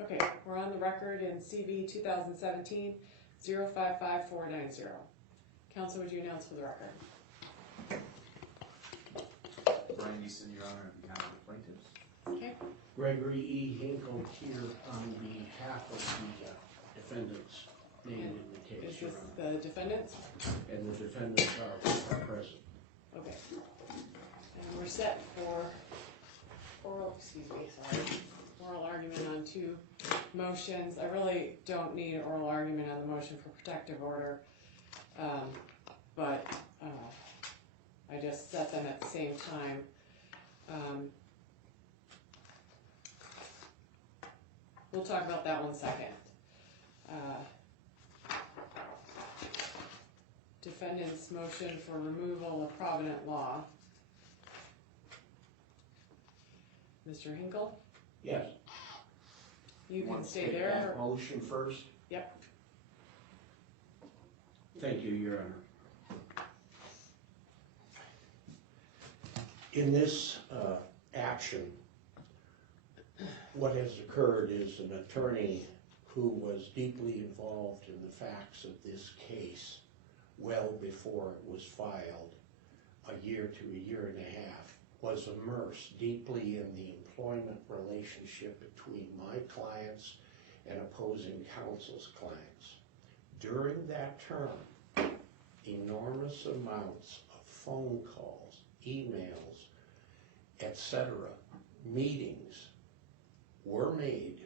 Okay, we're on the record in CV 2017-055490. Counsel, would you announce for the record? Bryan Eastin, Your Honor, on behalf of the plaintiffs. Okay. Gregory E. Hinkle here on behalf of the defendants named in the case. Is this the defendants? And the defendants are present. Okay. And we're set for oral argument on two motions. I really don't need an oral argument on the motion for protective order, but I just set them at the same time. We'll talk about that one second. Defendant's motion for removal of provident law. Mr. Hinkle? Yes. You can Want to stay take there. that motion first. Yep. Thank you, Your Honor. In this action, what has occurred is an attorney who was deeply involved in the facts of this case well before it was filed, a year to a year and a half, was immersed deeply in the employment relationship between my clients and opposing counsel's clients. During that term, enormous amounts of phone calls, emails, etc., meetings were made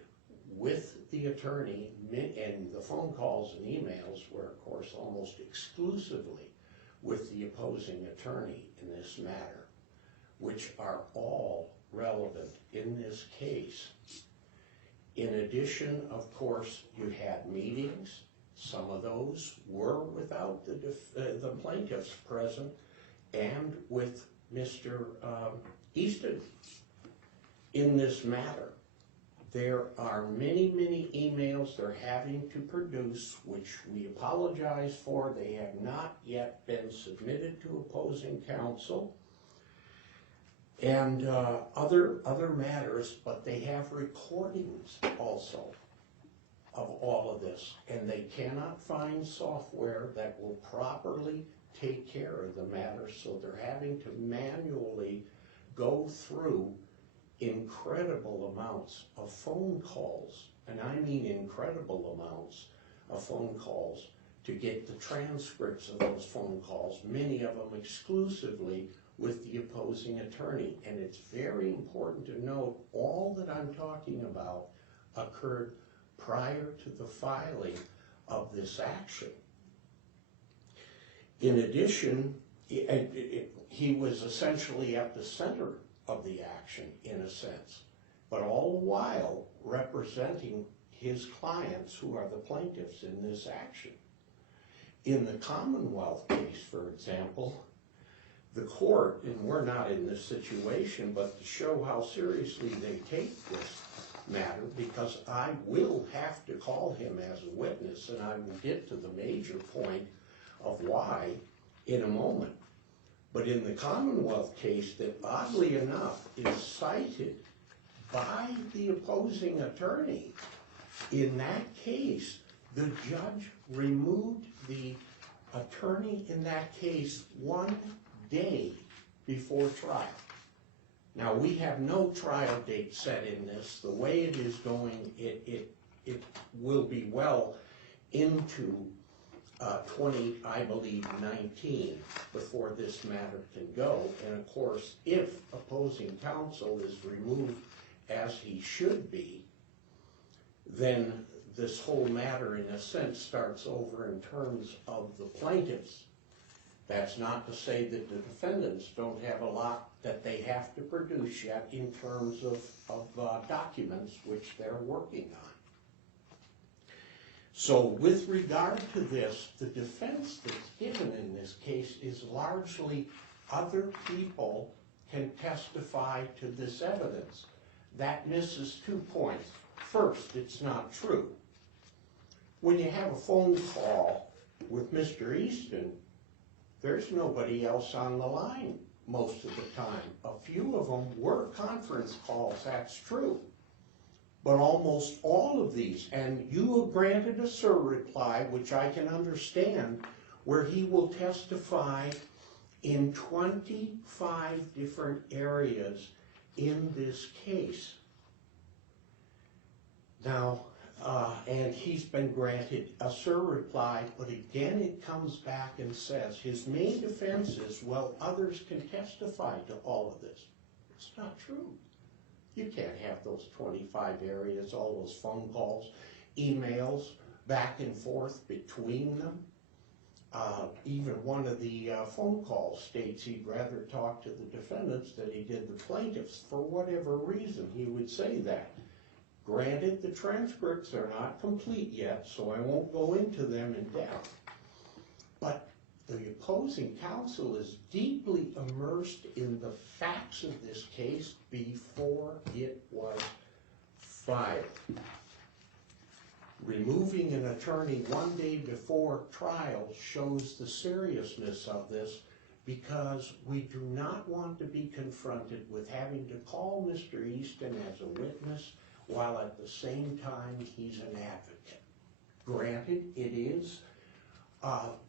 with the attorney, and the phone calls and emails were, of course, almost exclusively with the opposing attorney in this matter, which are all relevant in this case. In addition, of course, you had meetings. Some of those were without the plaintiffs present and with Mr. Eastin in this matter. There are many, many emails they're having to produce, which we apologize for. They have not yet been submitted to opposing counsel, and other matters, but they have recordings also of all of this, and they cannot find software that will properly take care of the matter, so they're having to manually go through incredible amounts of phone calls, and I mean incredible amounts of phone calls, to get the transcripts of those phone calls, many of them exclusively with the opposing attorney. And it's very important to note all that I'm talking about occurred prior to the filing of this action. In addition, he was essentially at the center of the action, in a sense, but all the while representing his clients, who are the plaintiffs in this action. In the Commonwealth case, for example, the court, and we're not in this situation, but to show how seriously they take this matter, because I will have to call him as a witness, and I will get to the major point of why in a moment. But in the Commonwealth case, that oddly enough is cited by the opposing attorney, in that case, the judge removed the attorney in that case 1 day before trial. Now, we have no trial date set in this. The way it is going, it will be well into 2019 before this matter can go. And of course, if opposing counsel is removed as he should be, then this whole matter in a sense starts over in terms of the plaintiffs. That's not to say that the defendants don't have a lot that they have to produce yet in terms of documents which they're working on. So with regard to this, the defense that's given in this case is largely other people can testify to this evidence. That misses 2 points. First, it's not true. When you have a phone call with Mr. Eastin, there's nobody else on the line most of the time. A few of them were conference calls, that's true. But almost all of these, and you have granted a reply, which I can understand, where he will testify in 25 different areas in this case. Now, and he's been granted a reply, but again it comes back and says his main defense is, well, others can testify to all of this. It's not true. You can't have those 25 areas, all those phone calls, emails, back and forth between them. Even one of the phone calls states he'd rather talk to the defendants than he did the plaintiffs. For whatever reason, he would say that. Granted, the transcripts are not complete yet, so I won't go into them in depth. But the opposing counsel is deeply immersed in the facts of this case before it was filed. Removing an attorney one day before trial shows the seriousness of this, because we do not want to be confronted with having to call Mr. Eastin as a witness while at the same time he's an advocate. Granted, it is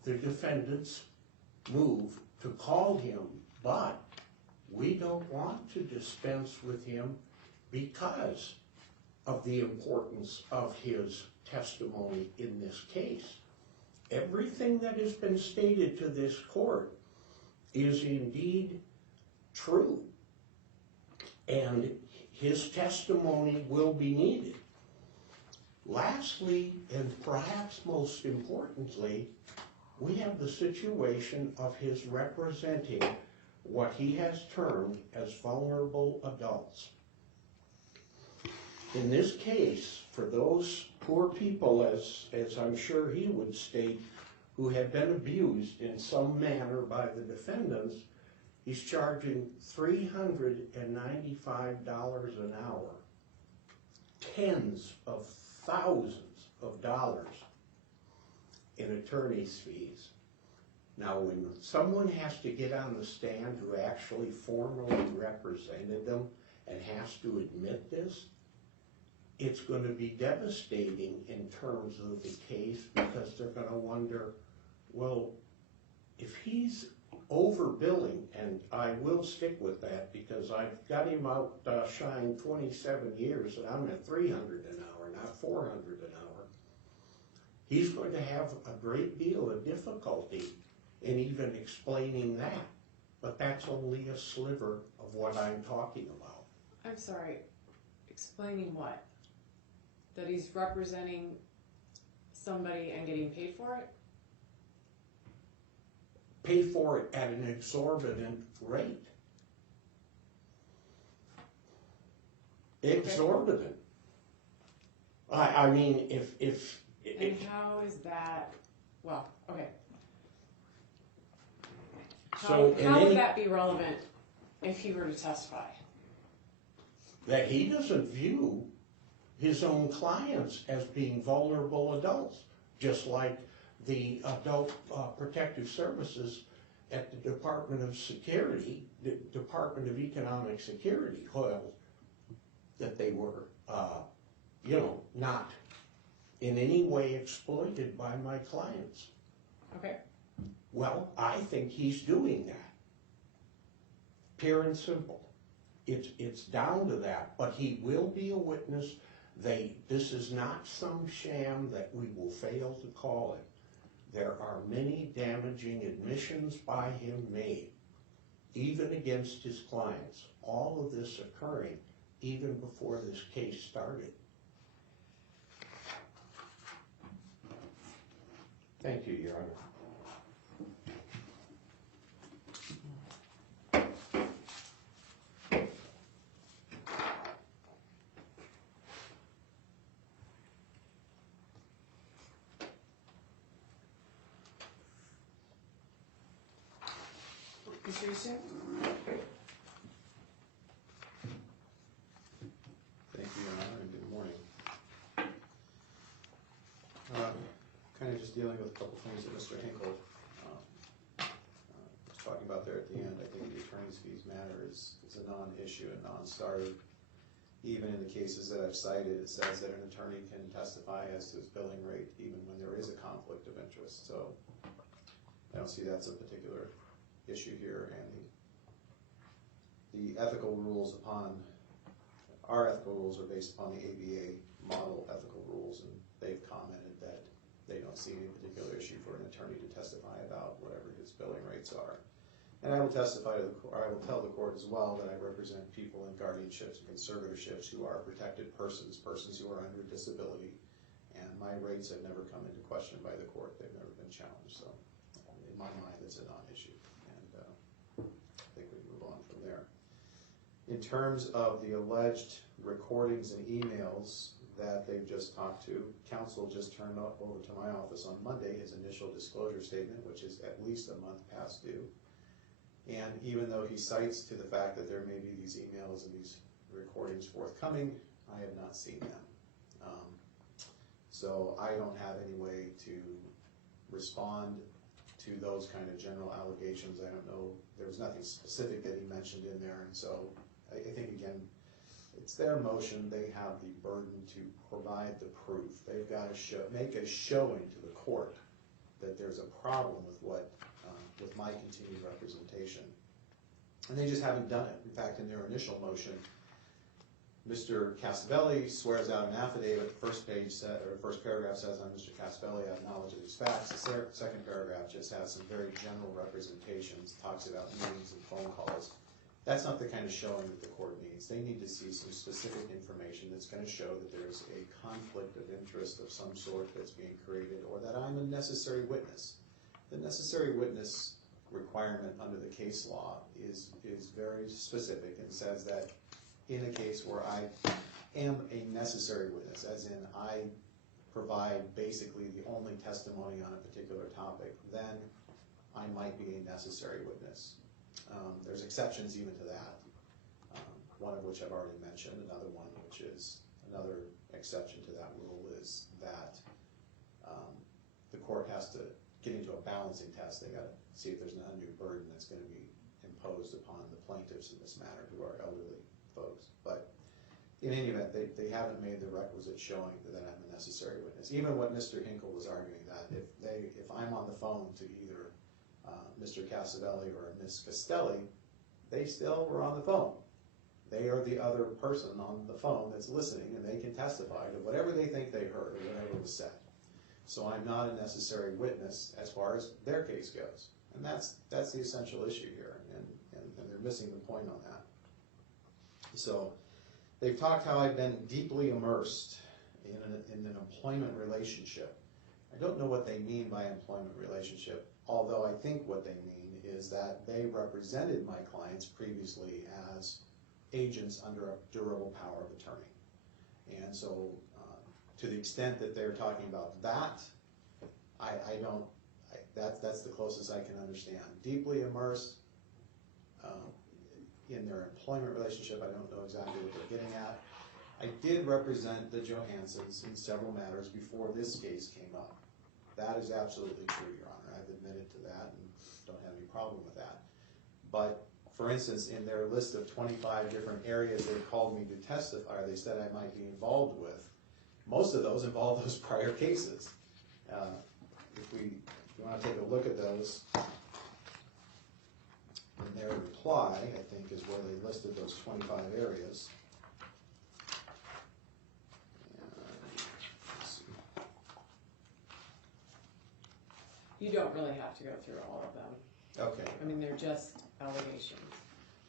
the defendant's move to call him, but we don't want to dispense with him because of the importance of his testimony in this case. Everything that has been stated to this court is indeed true, and his testimony will be needed. Lastly, and perhaps most importantly, we have the situation of his representing what he has termed as vulnerable adults. In this case, for those poor people, as I'm sure he would state, who have been abused in some manner by the defendants, he's charging $395 an hour, tens of thousands of dollars in attorney's fees. Now, when someone has to get on the stand who actually formally represented them and has to admit this, it's going to be devastating in terms of the case, because they're going to wonder, well, if he's overbilling, and I will stick with that because I've got him out shying 27 years and I'm at $300 an hour, not $400 an hour, he's going to have a great deal of difficulty in even explaining that. But that's only a sliver of what I'm talking about. I'm sorry, explaining what? That he's representing somebody and getting paid for it? Pay for it at an exorbitant rate. Exorbitant. I mean, if and how is that, well, okay. How would that be relevant if he were to testify? That he doesn't view his own clients as being vulnerable adults, just like the Adult Protective Services at the Department of Security, the Department of Economic Security, held that they were, not in any way exploited by my clients. Okay. Well, I think he's doing that. Pure and simple. It's down to that, but he will be a witness. This is not some sham that we will fail to call it. There are many damaging admissions by him made, even against his clients. All of this occurring even before this case started. Thank you, Your Honor. Mr. Eastin? Thank you, Your Honor, and good morning. Kind of just dealing with a couple things that Mr. Hinkle was talking about there at the end. I think the attorney's fees matter is a non-issue, a non-starter. even in the cases that I've cited, it says that an attorney can testify as to his billing rate even when there is a conflict of interest. So I don't see that's a particular issue here. And the ethical rules our ethical rules are based upon the ABA model ethical rules, and they've commented that they don't see any particular issue for an attorney to testify about whatever his billing rates are. And I will testify to I will tell the court as well that I represent people in guardianships and conservatorships who are protected persons who are under disability, and my rates have never come into question by the court. They've never been challenged. So in my mind, it's a non-issue, and I think we move on from there. In terms of the alleged recordings and emails that they've just talked to, counsel just turned over to my office on Monday his initial disclosure statement, which is at least a month past due. And even though he cites to the fact that there may be these emails and these recordings forthcoming, I have not seen them. So I don't have any way to respond to those kind of general allegations. I don't know, there was nothing specific that he mentioned in there, and so I think, again, it's their motion. They have the burden to provide the proof. They've got to make a showing to the court that there's a problem with with my continued representation. And they just haven't done it. In fact, in their initial motion, Mr. Castabelli swears out an affidavit. The first paragraph says, I'm Mr. Castabelli, I have knowledge of these facts. The second paragraph just has some very general representations, talks about meetings and phone calls. That's not the kind of showing that the court needs. They need to see some specific information that's going to show that there's a conflict of interest of some sort that's being created, or that I'm a necessary witness. The necessary witness requirement under the case law is very specific and says that in a case where I am a necessary witness, as in I provide basically the only testimony on a particular topic, then I might be a necessary witness. There's exceptions even to that, one of which I've already mentioned. Another one, which is another exception to that rule, is that the court has to get into a balancing test. They got to see if there's an undue burden that's going to be imposed upon the plaintiffs in this matter, who are elderly folks. But in any event, they haven't made the requisite showing that I'm a necessary witness. Even what Mr. Hinkle was arguing, that if I'm on the phone to either Mr. Castabelli or Ms. Castelli, they still were on the phone. They are the other person on the phone that's listening, and they can testify to whatever they think they heard or whatever was said. So I'm not a necessary witness as far as their case goes. And that's the essential issue here, and they're missing the point on that. So they've talked how I've been deeply immersed in an employment relationship. I don't know what they mean by employment relationship, although I think what they mean is that they represented my clients previously as agents under a durable power of attorney. And so to the extent that they're talking about that, that's the closest I can understand. Deeply immersed in their employment relationship, I don't know exactly what they're getting at. I did represent the Johansons in several matters before this case came up. That is absolutely true, Your Honor. I've admitted to that and don't have any problem with that. But for instance, in their list of 25 different areas they called me to testify, or they said I might be involved with, most of those involve those prior cases. If you want to take a look at those, in their reply, I think, is where they listed those 25 areas. Let's see. You don't really have to go through all of them. Okay. I mean, they're just allegations.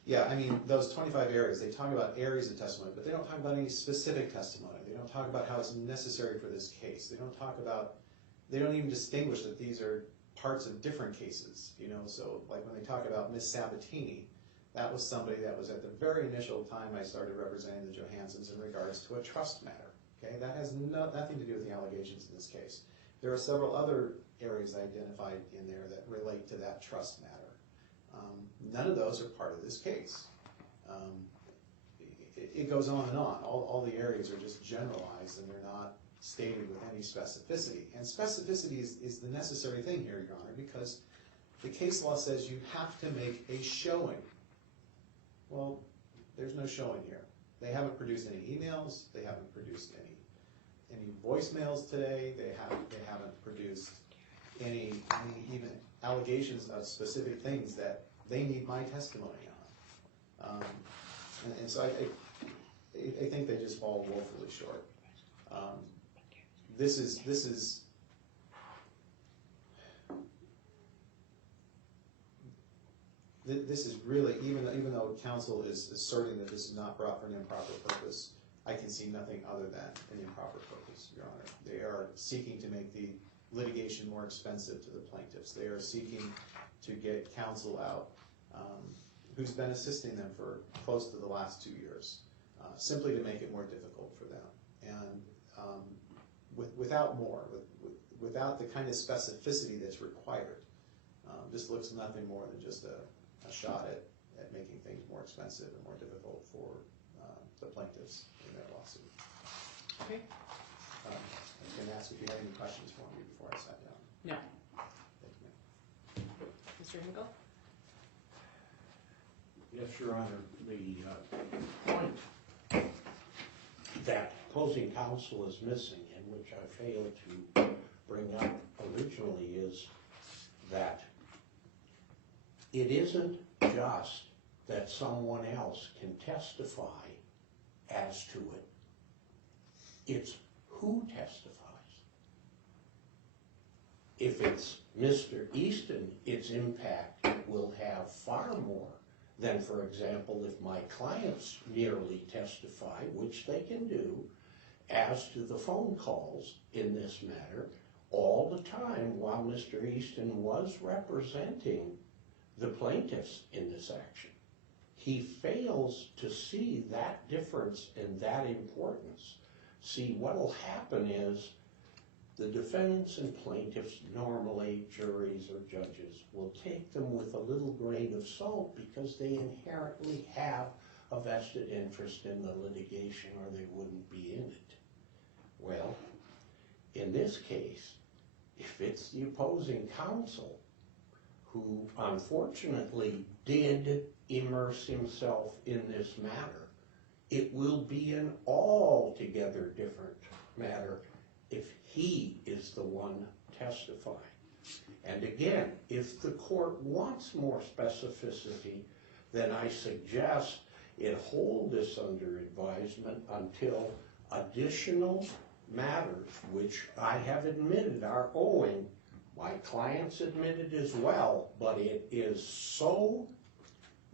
Yeah, I mean, those 25 areas, they talk about areas of testimony, but they don't talk about any specific testimony. They don't talk about how it's necessary for this case. They don't even distinguish that these are parts of different cases, so like when they talk about Ms. Sabatini, that was somebody that was at the very initial time I started representing the Johansons in regards to a trust matter. Okay, that has nothing to do with the allegations in this case. There are several other areas identified in there that relate to that trust matter. None of those are part of this case. It goes on and on. All the areas are just generalized, and they're not stated with any specificity. And specificity is the necessary thing here, Your Honor, because the case law says you have to make a showing. Well, there's no showing here. They haven't produced any emails, they haven't produced any voicemails today, they haven't produced any even allegations of specific things that they need my testimony on. And so I think they just fall woefully short. This is really, even though counsel is asserting that this is not brought for an improper purpose, I can see nothing other than an improper purpose, Your Honor. They are seeking to make the litigation more expensive to the plaintiffs. They are seeking to get counsel out who's been assisting them for close to the last 2 years, simply to make it more difficult for them. And without more, without the kind of specificity that's required, this looks nothing more than just a shot at making things more expensive and more difficult for the plaintiffs in their lawsuit. Okay. I was going to ask if you had any questions for me before I sat down. No. Thank you. Mr. Hinkle? Yes, Your Honor, the point that opposing counsel is missing, and which I failed to bring up originally, is that it isn't just that someone else can testify as to it, it's who testifies. If it's Mr. Eastin, its impact will have far more than, for example, if my clients merely testify, which they can do, as to the phone calls in this matter, all the time while Mr. Eastin was representing the plaintiffs in this action. He fails to see that difference and that importance. See, what will happen is the defendants and plaintiffs, normally juries or judges, will take them with a little grain of salt because they inherently have a vested interest in the litigation or they wouldn't be in it. Well, in this case, if it's the opposing counsel who unfortunately did immerse himself in this matter, it will be an altogether different matter if he is the one testifying. And again, if the court wants more specificity, then I suggest it hold this under advisement until additional matters, which I have admitted are owing, my clients admitted as well, but it is so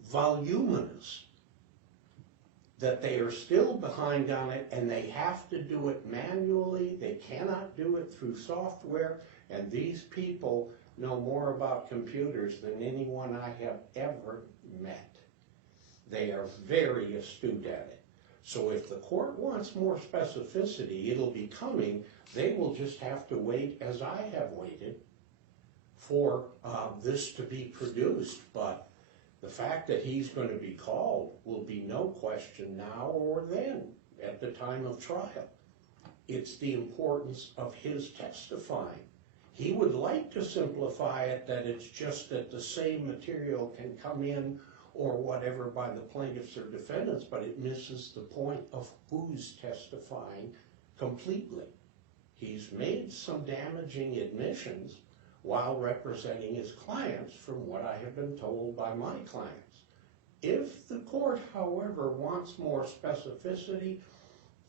voluminous that they are still behind on it and they have to do it manually. They cannot do it through software, and these people know more about computers than anyone I have ever met. They are very astute at it. So if the court wants more specificity, it'll be coming. They will just have to wait, as I have waited, for this to be produced. But the fact that he's going to be called will be no question now or then at the time of trial. It's the importance of his testifying. He would like to simplify it that it's just that the same material can come in or whatever by the plaintiffs or defendants, but it misses the point of who's testifying completely. He's made some damaging admissions while representing his clients from what I have been told by my clients. If the court, however, wants more specificity,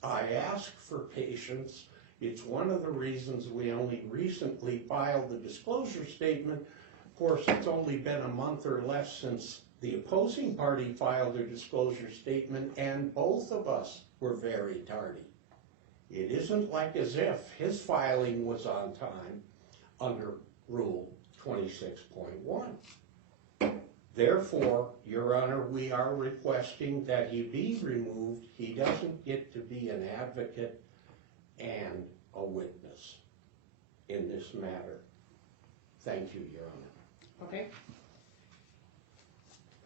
I ask for patience. It's one of the reasons we only recently filed the disclosure statement. Of course, it's only been a month or less since the opposing party filed their disclosure statement, and both of us were very tardy. It isn't like as if his filing was on time under Rule 26.1. Therefore, Your Honor, we are requesting that he be removed. He doesn't get to be an advocate and a witness in this matter. Thank you, Your Honor. Okay.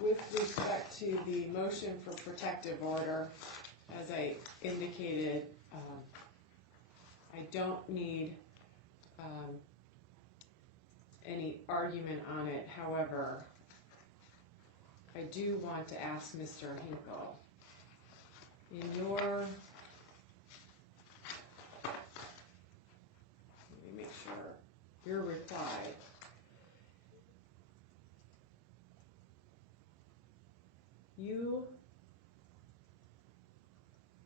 With respect to the motion for protective order, as I indicated, I don't need any argument on it. However, I do want to ask Mr. Hinkle, in your, let me make sure, your reply, you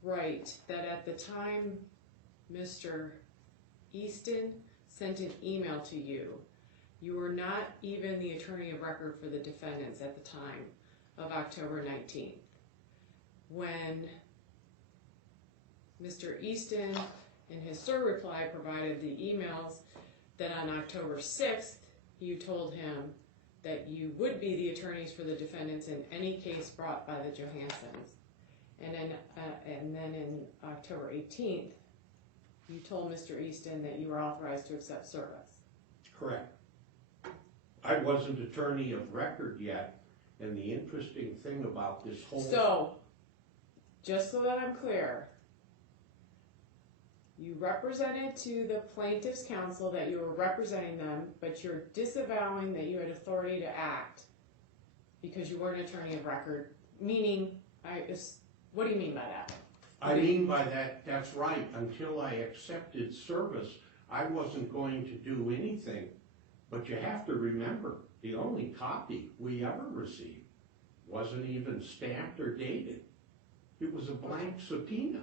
write that at the time Mr. Eastin sent an email to you, you were not even the attorney of record for the defendants at the time of October 19th. When Mr. Eastin in his SIR reply provided the emails that on October 6th you told him that you would be the attorneys for the defendants in any case brought by the Johansons. And then in October 18th, you told Mr. Eastin that you were authorized to accept service. Correct. I wasn't attorney of record yet, and the interesting thing about this whole... So, just so that I'm clear, you represented to the plaintiff's counsel that you were representing them, but you're disavowing that you had authority to act because you weren't an attorney of record, meaning, what do you mean by that? I mean by that, that's right. Until I accepted service, I wasn't going to do anything. But you have to remember, the only copy we ever received wasn't even stamped or dated. It was a blank subpoena.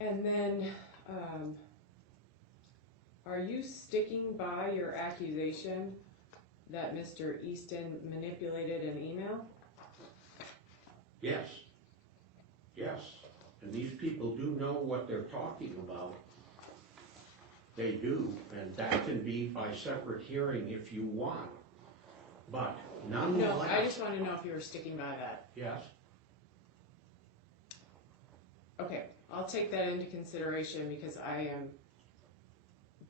And then, are you sticking by your accusation that Mr. Eastin manipulated an email? Yes. Yes. And these people do know what they're talking about. They do, and that can be by separate hearing if you want. But nonetheless... No, I just want to know if you were sticking by that. Yes. Okay, I'll take that into consideration because I am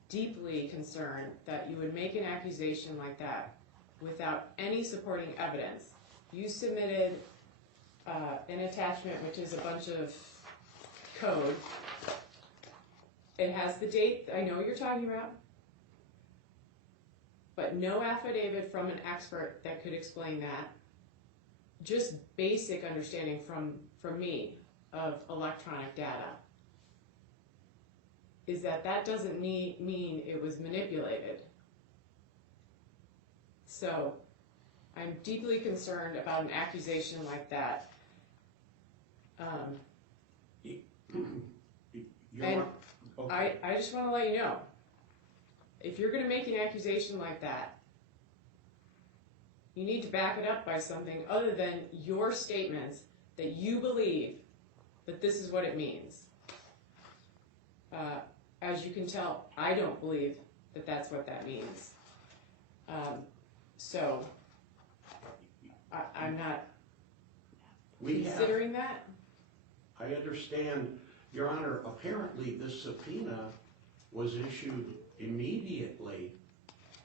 deeply concerned that you would make an accusation like that without any supporting evidence. You submitted an attachment, which is a bunch of code. It has the date, I know what you're talking about, but no affidavit from an expert that could explain that. Just basic understanding from me of electronic data is that doesn't mean it was manipulated. So I'm deeply concerned about an accusation like that. Okay. I just want to let you know, if you're going to make an accusation like that, you need to back it up by something other than your statements that you believe that this is what it means. As you can tell, I don't believe that that's what that means. So I'm not considering that. I understand, Your Honor. Apparently this subpoena was issued immediately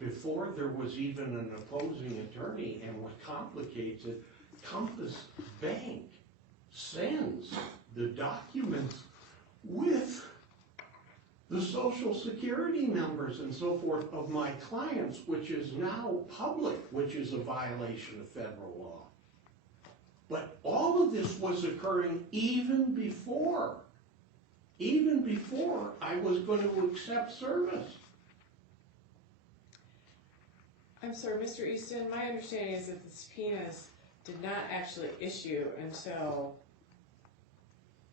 before there was even an opposing attorney, and what complicates it, Compass Bank sends the documents with the social security numbers and so forth of my clients, which is now public, which is a violation of federal law. But all of this was occurring even before I was going to accept service. I'm sorry, Mr. Eastin, my understanding is that the subpoenas did not actually issue until,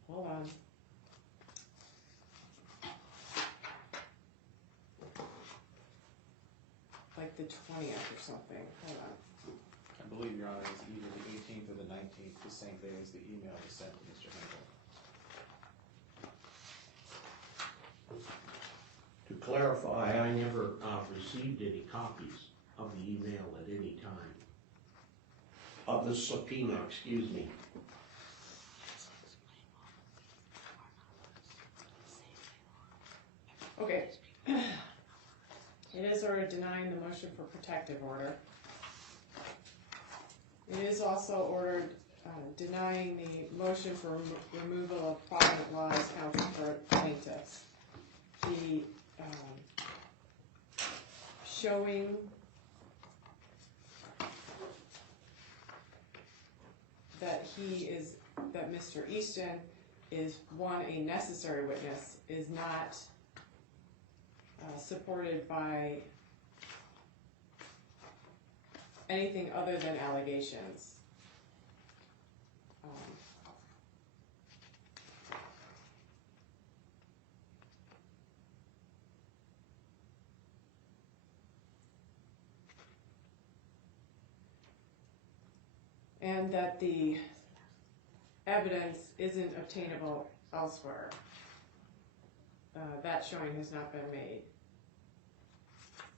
hold on. Like the 20th or something, hold on. I believe, Your Honor, it's either the 18th or the 19th, the same day as the email was sent to Mr. Henkel. To clarify, I never received any copies of the email at any time. Of the subpoena, excuse me. Okay. It is ordered denying the motion for protective order. It is also ordered denying the motion for removal of provident law as counsel for plaintiffs. The showing that that Mr. Eastin is, one, a necessary witness, is not supported by anything other than allegations. And that the evidence isn't obtainable elsewhere. That showing has not been made.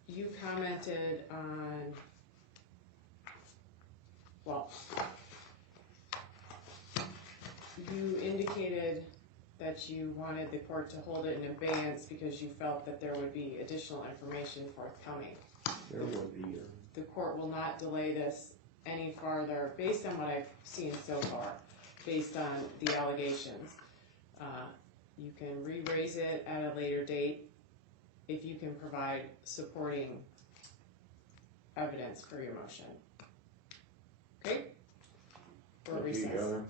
You commented on, well, you indicated that you wanted the court to hold it in abeyance because you felt that there would be additional information forthcoming. There will be, The court will not delay this any farther, based on what I've seen so far, based on the allegations. You can re-raise it at a later date if you can provide supporting evidence for your motion. Okay? Or Thank you, recess. Your Honor.